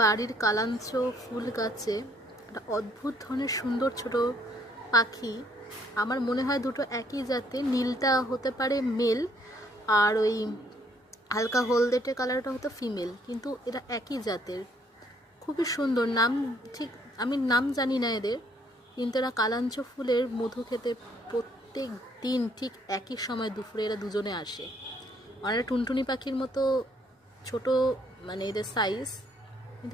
বাড়ির কালাঞ্চ ফুল গাছে একটা অদ্ভুত ধরনের সুন্দর ছোট পাখি। আমার মনে হয় দুটো একই জাতের, নীলটা হতে পারে মেল আর ওই হালকা হলদেটে কালারটা হতো ফিমেল, কিন্তু এরা একই জাতের। খুবই সুন্দর নাম, ঠিক আমি নাম জানি না এদের, কিন্তু এরা কালাঞ্চ ফুলের মধু খেতে প্রত্যেক দিন ঠিক একই সময় দুপুরে এরা দুজনে আসে। অনেকটা টুনটুনি পাখির মতো ছোট, মানে এদের সাইজ,